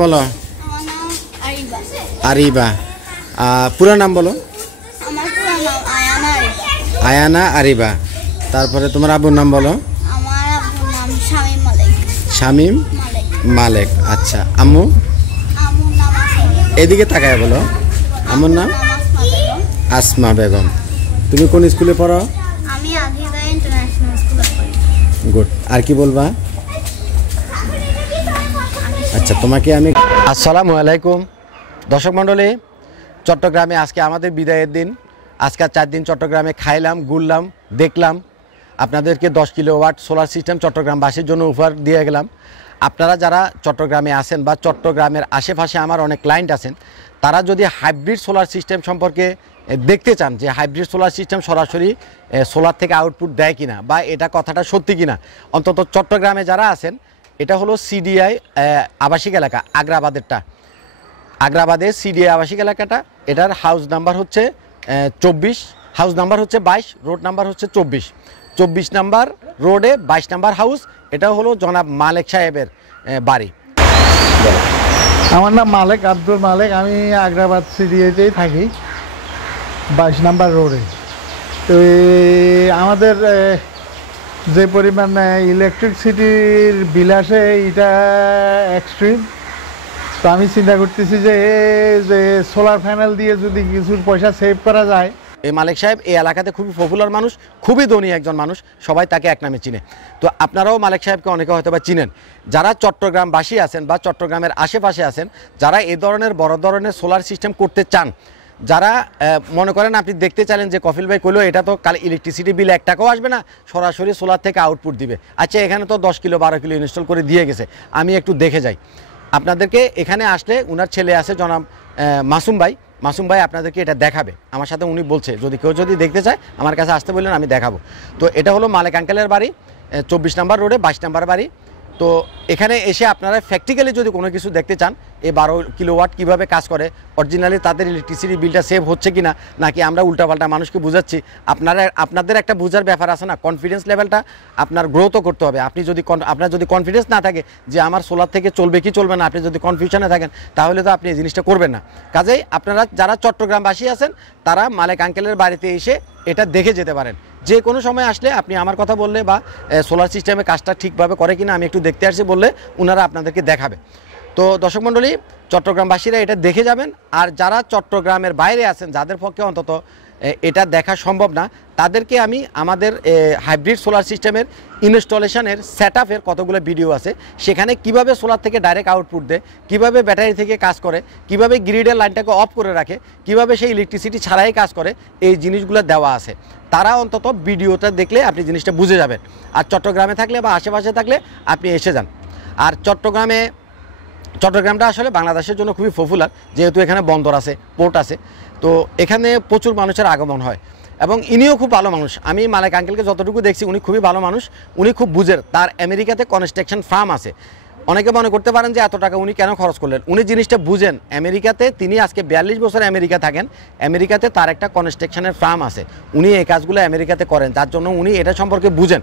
বলো। আমার নাম আরিবা। আরিবা, পুরো নাম বলো। আমার পুরো নাম আয়ানা আরিবা। আয়ানা আরিবা। তারপরে তোমার আব্বুর নাম বলো। আমার আব্বুর নাম শামীম মালিক। শামীম মালিক। মালেক। আচ্ছা, আম্মু? আম্মুর নাম আসমা। এদিকে তাকায় বলো। আম্মুর নাম আসমা বেগম। আসমা বেগম। তুমি কোন স্কুলে পড়ো? আমি আজিদা ইন্টারন্যাশনাল স্কুলে পড়ি। গুড। আর কি বলবা? আচ্ছা, তোমাকে আমি আসসালামু আলাইকুম দর্শক মণ্ডলী। চট্টগ্রামে আজকে আমাদের বিদায়ের দিন। আজকে 4 দিন চট্টগ্রামে খাইলাম, ঘুরলাম, দেখলাম। আপনাদেরকে 10 কিলোওয়াট সোলার সিস্টেম চট্টগ্রামবাসীর জন্য উপহার দিয়ে গেলাম। আপনারা যারা চট্টগ্রামে আছেন বা চট্টগ্রামের আশেপাশে আমার অনেক ক্লায়েন্ট আছেন, তারা যদি হাইব্রিড সোলার সিস্টেম সম্পর্কে দেখতে চান যে হাইব্রিড সোলার সিস্টেম সরাসরি সোলার থেকে আউটপুট দেয় কিনা বা এটা কথাটা সত্যি কিনা, অন্তত চট্টগ্রামে যারা আছেন, এটা হলো সিডিআই আবাসিক এলাকা, আগ্রাবাদের সিডিআই আবাসিক এলাকাটা। এটার হাউস নাম্বার হচ্ছে 24, হাউস নাম্বার হচ্ছে 22, রোড নাম্বার হচ্ছে 24 নাম্বার রোডে 22 নাম্বার হাউস। এটা হলো জনাব মালেক সাহেবের বাড়ি। আমার নাম মালেক, আব্দুল মালেক। আমি আগ্রাবাদ সিডিএতেই থাকি, 22 নাম্বার রোডে। তো আমাদের যে পরিমাণ ইলেকট্রিসিটির বিল আসে এটা এক্সট্রিম। তো আমি চিন্তা করতেছি যে সোলার প্যানেল দিয়ে যদি কিছু পয়সা সেভ করা যায়। এই মালেক সাহেব এই এলাকাতে খুবই পপুলার মানুষ, খুবই ধনী একজন মানুষ, সবাই তাকে এক নামে চিনে। তো আপনারাও মালেক সাহেবকে অনেকে হয়তো বা চিনেন। যারা চট্টগ্রামবাসী আছেন বা চট্টগ্রামের আশেপাশে আছেন, যারা এই ধরনের বড় ধরনের সোলার সিস্টেম করতে চান, যারা মনে করেন আপনি দেখতে চাইলেন যে কফিল ভাই কইলো এটা তো কাল ইলেকট্রিসিটি বিল 1 টাকাও আসবে না, সরাসরি সোলার থেকে আউটপুট দিবে। আচ্ছা, এখানে তো 10 কিলো 12 কিলো ইনস্টল করে দিয়ে গেছে, আমি একটু দেখে যাই। আপনাদেরকে এখানে আসলে উনার ছেলে আছে জনাব মাসুম ভাই আপনাদেরকে এটা দেখাবে। আমার সাথে উনি বলছে যদি কেউ দেখতে চায় আমার কাছে আসতে বললেন, আমি দেখাবো। তো এটা হলো মালেক আঙ্কেলের বাড়ি, 24 নাম্বার রোডে 22 নাম্বার বাড়ি। তো এখানে এসে আপনারা প্র্যাকটিক্যালি যদি কোনো কিছু দেখতে চান, এই 12 কিলোওয়াট কীভাবে কাজ করে, অরিজিনালি তাদের ইলেকট্রিসিটি বিলটা সেভ হচ্ছে কিনা, নাকি আমরা উল্টাপাল্টা মানুষকে বুঝাচ্ছি, আপনাদের একটা বোঝার ব্যাপার আছে না, কনফিডেন্স লেভেলটা আপনার গ্রোথও করতে হবে। আপনার যদি কনফিডেন্স না থাকে যে আমার সোলার থেকে চলবে কি চলবে না, আপনি যদি কনফিউশনে থাকেন, তাহলে তো আপনি এই জিনিসটা করবেন না। কাজেই আপনারা যারা চট্টগ্রামবাসী আছেন, তারা মালেক আঙ্কেলের বাড়িতে এসে এটা দেখে যেতে পারেন। যে কোনো সময় আসলে আপনি আমার কথা বললে বা সোলার সিস্টেমে কাজটা ঠিকভাবে করে কিনা আমি একটু দেখতে আসছি বললে ওনারা আপনাদেরকে দেখাবে। তো দর্শক মণ্ডলী, চট্টগ্রামবাসীরা এটা দেখে যাবেন। আর যারা চট্টগ্রামের বাইরে আছেন, যাদের পক্ষে অন্তত এটা দেখা সম্ভব না, তাদেরকে আমি আমাদের হাইব্রিড সোলার সিস্টেমের ইনস্টলেশনের সেটআপের কতগুলো ভিডিও আছে, সেখানে কিভাবে সোলার থেকে ডাইরেক্ট আউটপুট দেয়, কিভাবে ব্যাটারি থেকে কাজ করে, কিভাবে গ্রিডের লাইনটাকে অফ করে রাখে, কিভাবে সেই ইলেকট্রিসিটি ছাড়াই কাজ করে, এই জিনিসগুলো দেওয়া আছে। তারা অন্তত ভিডিওটা দেখলে আপনি জিনিসটা বুঝে যাবেন। আর চট্টগ্রামে থাকলে বা আশেপাশে থাকলে আপনি এসে যান। আর চট্টগ্রামটা আসলে বাংলাদেশের জন্য খুবই পপুলার, যেহেতু এখানে বন্দর আছে, পোর্ট আছে। তো এখানে প্রচুর মানুষের আগমন হয় এবং ইনিও খুব ভালো মানুষ। আমি মালেক আঙ্কেলকে যতটুকু দেখছি উনি খুবই ভালো মানুষ, উনি খুব বুঝের। তার আমেরিকাতে কনস্ট্রাকশন ফার্ম আছে। অনেকে মনে করতে পারেন যে এত টাকা উনি কেন খরচ করলেন, উনি জিনিসটা বুঝেন। আমেরিকাতে তিনি আজকে 42 বছর আমেরিকা থাকেন, আমেরিকাতে তার একটা কনস্ট্রাকশনের ফার্ম আছে, উনি এই কাজগুলো আমেরিকাতে করেন, যার জন্য উনি এটা সম্পর্কে বুঝেন।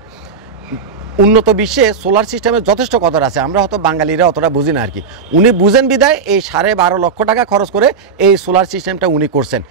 উন্নত বিশ্বে সোলার সিস্টেমের যথেষ্ট কদর আছে, আমরা হয়তো বাঙালিরা অতটা বুঝি না আর কি। উনি বুঝেন বিদায় এই 12.5 লক্ষ টাকা খরচ করে এই সোলার সিস্টেমটা উনি করছেন।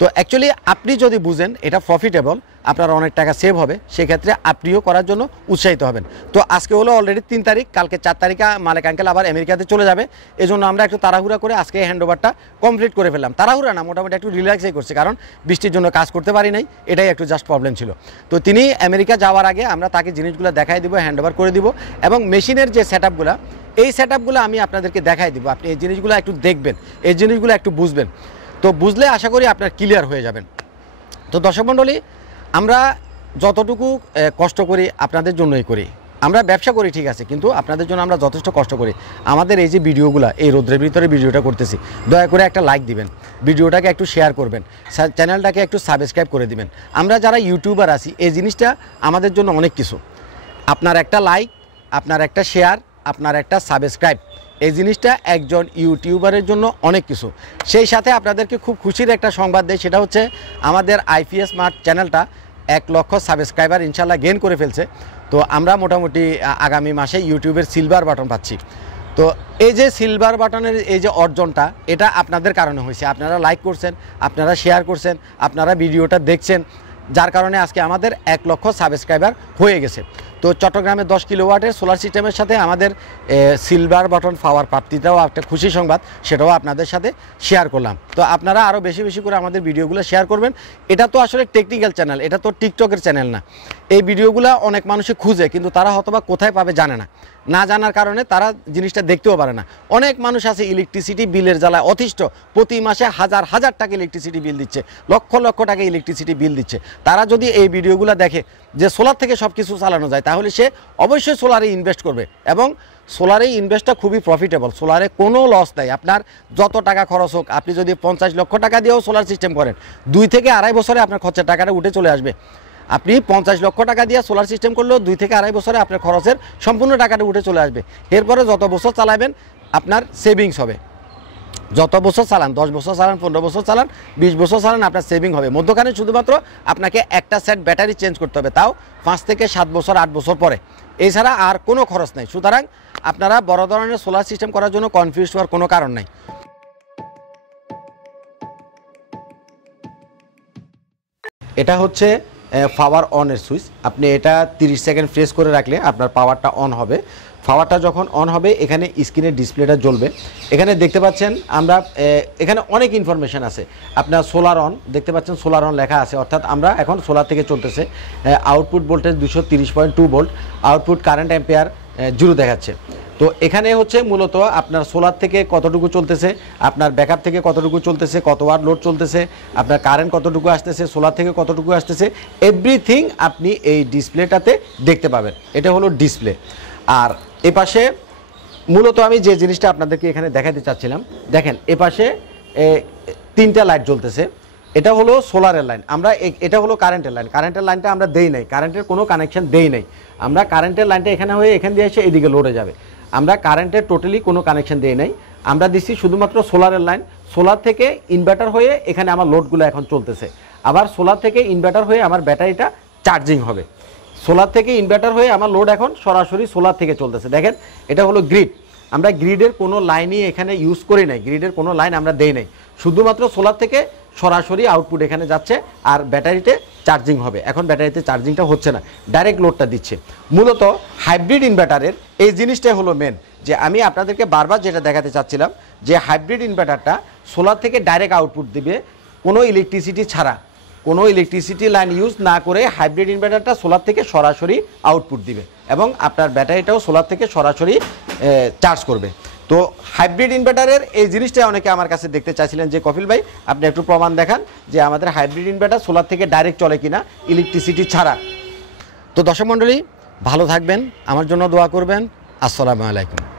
তো অ্যাকচুয়ালি আপনি যদি বুঝেন এটা প্রফিটেবল, আপনার অনেক টাকা সেভ হবে, সেক্ষেত্রে আপনিও করার জন্য উৎসাহিত হবেন। তো আজকে হলো অলরেডি 3 তারিখ, কালকে 4 তারিখে মালেক আঙ্কেল আবার আমেরিকাতে চলে যাবে। এজন্য আমরা একটু তাড়াহুড়া করে আজকে হ্যান্ডওভারটা কমপ্লিট করে ফেললাম। তাড়াহুড়া না, মোটামুটি একটু রিল্যাক্সই করছি, কারণ বৃষ্টির জন্য কাজ করতে পারি নাই, এটাই একটু জাস্ট প্রবলেম ছিল। তো তিনি আমেরিকা যাওয়ার আগে আমরা তাকে জিনিসগুলো দেখাই দিব, হ্যান্ডওভার করে দিব, এবং মেশিনের যে সেটআপগুলো, এই সেটআপগুলো আমি আপনাদেরকে দেখাই দিব। আপনি এই জিনিসগুলো একটু দেখবেন, এই জিনিসগুলো একটু বুঝবেন। তো বুঝলে আশা করি আপনার ক্লিয়ার হয়ে যাবেন। তো দর্শক মণ্ডলী, আমরা যতটুকু কষ্ট করি আপনাদের জন্যই করি। আমরা ব্যবসা করি ঠিক আছে, কিন্তু আপনাদের জন্য আমরা যথেষ্ট কষ্ট করি। আমাদের এই যে ভিডিওগুলো, এই রোদ্রের ভিতরে ভিডিওটা করতেছি, দয়া করে একটা লাইক দিবেন, ভিডিওটাকে একটু শেয়ার করবেন, চ্যানেলটাকে একটু সাবস্ক্রাইব করে দিবেন। আমরা যারা ইউটিউবার আছি, এই জিনিসটা আমাদের জন্য অনেক কিছু। আপনার একটা লাইক, আপনার একটা শেয়ার, আপনার একটা সাবস্ক্রাইব, এই জিনিসটা একজন ইউটিউবারের জন্য অনেক কিছু। সেই সাথে আপনাদেরকে খুব খুশির একটা সংবাদ দেয়, সেটা হচ্ছে আমাদের আইপিএস স্মার্ট চ্যানেলটা 1 লক্ষ সাবস্ক্রাইবার ইনশাল্লাহ গেইন করে ফেলছে। তো আমরা মোটামুটি আগামী মাসে ইউটিউবের সিলভার বাটন পাচ্ছি। তো এই যে সিলভার বাটনের এই যে অর্জনটা, এটা আপনাদের কারণে হয়েছে। আপনারা লাইক করছেন, আপনারা শেয়ার করছেন, আপনারা ভিডিওটা দেখছেন, যার কারণে আজকে আমাদের 1 লক্ষ সাবস্ক্রাইবার হয়ে গেছে। তো চট্টগ্রামে 10 কিলোওয়াটের সোলার সিস্টেমের সাথে আমাদের সিলভার বাটন পাওয়ার প্রাপ্তিটাও একটা খুশি সংবাদ, সেটাও আপনাদের সাথে শেয়ার করলাম। তো আপনারা আরও বেশি বেশি করে আমাদের ভিডিওগুলো শেয়ার করবেন। এটা তো আসলে টেকনিক্যাল চ্যানেল, এটা তো টিকটকের চ্যানেল না। এই ভিডিওগুলো অনেক মানুষে খুঁজে, কিন্তু তারা হয়তোবা কোথায় পাবে জানে না, না জানার কারণে তারা জিনিসটা দেখতেও পারে না। অনেক মানুষ আছে ইলেকট্রিসিটি বিলের জ্বালায় অতিষ্ঠ, প্রতি মাসে হাজার হাজার টাকা ইলেকট্রিসিটি বিল দিচ্ছে, লক্ষ লক্ষ টাকা ইলেকট্রিসিটি বিল দিচ্ছে। তারা যদি এই ভিডিওগুলো দেখে যে সোলার থেকে সব কিছু চালানো যায়, তাহলে সে অবশ্যই সোলারে ইনভেস্ট করবে। এবং সোলারে ইনভেস্টটা খুবই প্রফিটেবল, সোলারে কোনো লস নাই। আপনার যত টাকা খরচ হোক, আপনি যদি 50 লক্ষ টাকা দিয়েও সোলার সিস্টেম করেন, 2 থেকে 2.5 বছরে আপনার খরচের টাকাটা উঠে চলে আসবে। আপনি 50 লক্ষ টাকা দিয়ে সোলার সিস্টেম করলেও 2 থেকে 2.5 বছরে আপনার খরচের সম্পূর্ণ টাকাটা উঠে চলে আসবে। এরপরে যত বছর চালাবেন আপনার সেভিংস হবে। যত বছর চালান, 10 বছর চালান, 15 বছর চালান, 20 বছর চালান, আপনার সেভিং হবে। মধ্যখানে শুধুমাত্র আপনাকে একটা সেট ব্যাটারি চেঞ্জ করতে হবে, তাও 5 থেকে 7 বছর 8 বছর পরে। এছাড়া আর কোনো খরচ নাই। সুতরাং আপনারা বড় ধরনের সোলার সিস্টেম করার জন্য কনফিউজ হওয়ার কোনো কারণ নাই। এটা হচ্ছে পাওয়ার অনের সুইচ। আপনি এটা 30 সেকেন্ড প্রেস করে রাখলে আপনার পাওয়ারটা অন হবে। পাওয়ারটা যখন অন হবে, এখানে স্ক্রিনের ডিসপ্লেটা জ্বলবে। এখানে দেখতে পাচ্ছেন আমরা এখানে অনেক ইনফরমেশন আছে। আপনার সোলার অন দেখতে পাচ্ছেন, সোলার অন লেখা আছে, অর্থাৎ আমরা এখন সোলার থেকে চলতেছে। Output voltage 230.2 volt, output current ampere 0 দেখাচ্ছে। তো এখানে হচ্ছে মূলত আপনার সোলার থেকে কতটুকু চলতেছে, আপনার ব্যাকআপ থেকে কতটুকু চলতেছে, কত ওয়াট লোড চলতেছে, আপনার কারেন্ট কতটুকু আসতেছে, সোলার থেকে কতটুকু আসতেছে, এভরিথিং আপনি এই ডিসপ্লেটাতে দেখতে পাবেন। এটা হলো ডিসপ্লে। আর এপাশে মূলত আমি যে জিনিসটা আপনাদেরকে এখানে দেখাতে চাচ্ছিলাম, দেখেন এপাশে 3টা লাইট জ্বলতেছে। এটা হলো সোলারের লাইন, আমরা এটা হলো কারেন্টের লাইন। কারেন্টের লাইনটা আমরা দেই নাই, কারেন্টের কোনো কানেকশন দেই নাই। আমরা কারেন্টের লাইনটা এখানে হয়ে এখান দিয়ে এসে এদিকে লোডে যাবে। আমরা কারেন্টের টোটালি কোনো কানেকশন দেই নাই, আমরা দিচ্ছি শুধুমাত্র সোলারের লাইন। সোলার থেকে ইনভার্টার হয়ে এখানে আমার লোডগুলো এখন চলতেছে। আবার সোলার থেকে ইনভার্টার হয়ে আমার ব্যাটারিটা চার্জিং হবে। সোলার থেকে ইনভার্টার হয়ে আমার লোড এখন সরাসরি সোলার থেকে চলতেছে। দেখেন এটা হলো গ্রিড। আমরা গ্রিডের কোনো লাইনই এখানে ইউজ করি নাই, গ্রিডের কোনো লাইন আমরা দেই নাই। শুধুমাত্র সোলার থেকে সরাসরি আউটপুট এখানে যাচ্ছে আর ব্যাটারিতে চার্জিং হবে। এখন ব্যাটারিতে চার্জিংটা হচ্ছে না, ডাইরেক্ট লোডটা দিচ্ছে। মূলত হাইব্রিড ইনভার্টারের এই জিনিসটাই হলো মেন, যে আমি আপনাদেরকে বারবার যেটা দেখাতে চাচ্ছিলাম, যে হাইব্রিড ইনভার্টারটা সোলার থেকে ডাইরেক্ট আউটপুট দিবে, কোনো ইলেকট্রিসিটি ছাড়া, কোনো ইলেকট্রিসিটি লাইন ইউজ না করে হাইব্রিড ইনভার্টারটা সোলার থেকে সরাসরি আউটপুট দিবে এবং আপনার ব্যাটারিটাও সোলার থেকে সরাসরি চার্জ করবে। তো হাইব্রিড ইনভার্টারের এই জিনিসটা অনেকে আমার কাছে দেখতে চাইছিলেন যে কপিল ভাই আপনি একটু প্রমাণ দেখান যে আমাদের হাইব্রিড ইনভার্টার সোলার থেকে ডাইরেক্ট চলে কিনা ইলেকট্রিসিটি ছাড়া। তো দর্শক মণ্ডলী ভালো থাকবেন, আমার জন্য দোয়া করবেন। আসসালামু আলাইকুম।